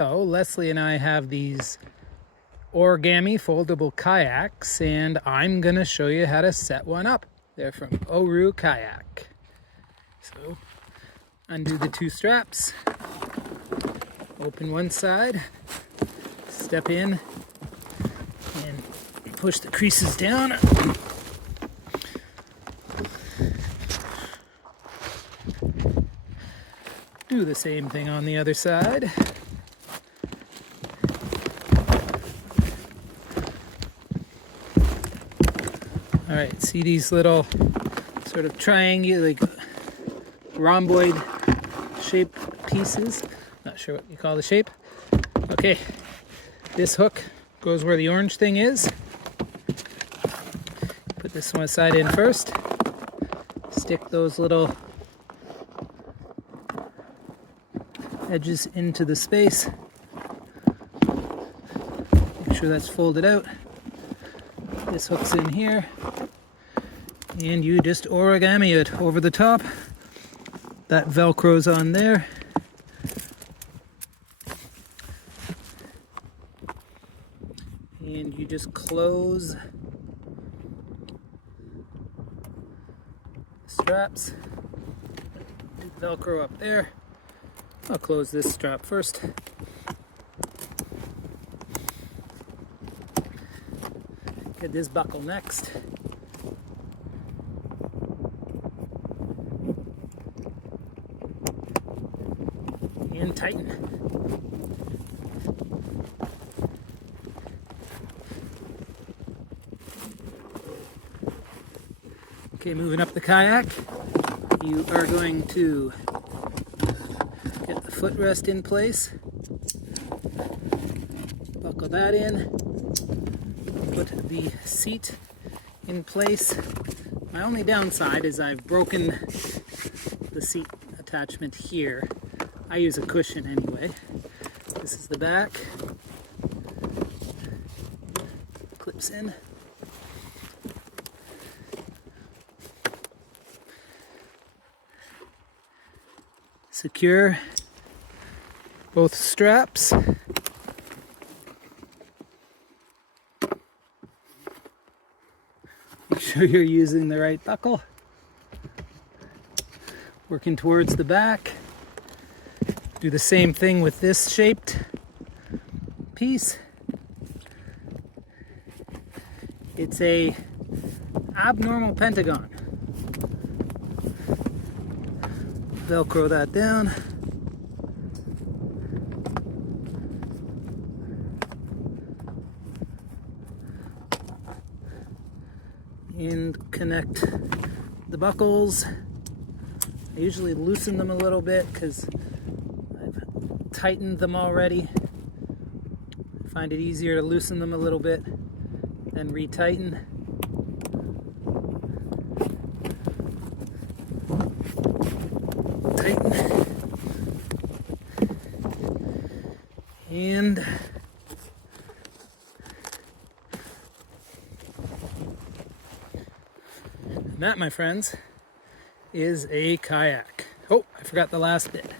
So Leslie and I have these origami foldable kayaks, and I'm gonna show you how to set one up. They're from Oru Kayak. So undo the two straps, open one side, step in and push the creases down. Do the same thing on the other side. All right, see these little sort of triangular, like rhomboid shaped pieces? Not sure what you call the shape. Okay, this hook goes where the orange thing is. Put this one side in first. Stick those little edges into the space. Make sure that's folded out. This hook's in here, and you just origami it over the top. That velcro's on there. And you just close the straps. Velcro up there. I'll close this strap first. Get this buckle next. And tighten. Okay, moving up the kayak, you are going to get the footrest in place. Buckle that in. Put the seat in place. My only downside is I've broken the seat attachment here. I use a cushion anyway. This is the back. Clips in. Secure both straps. Make sure you're using the right buckle. Working towards the back. Do the same thing with this shaped piece. It's a abnormal pentagon. Velcro that down. And connect the buckles. I usually loosen them a little bit because I've tightened them already. I find it easier to loosen them a little bit than retighten. Tighten. And that, my friends, is a kayak. Oh, I forgot the last bit.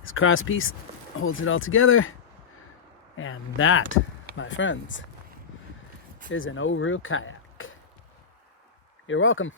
This cross piece holds it all together. And that, my friends, is an Oru kayak. You're welcome.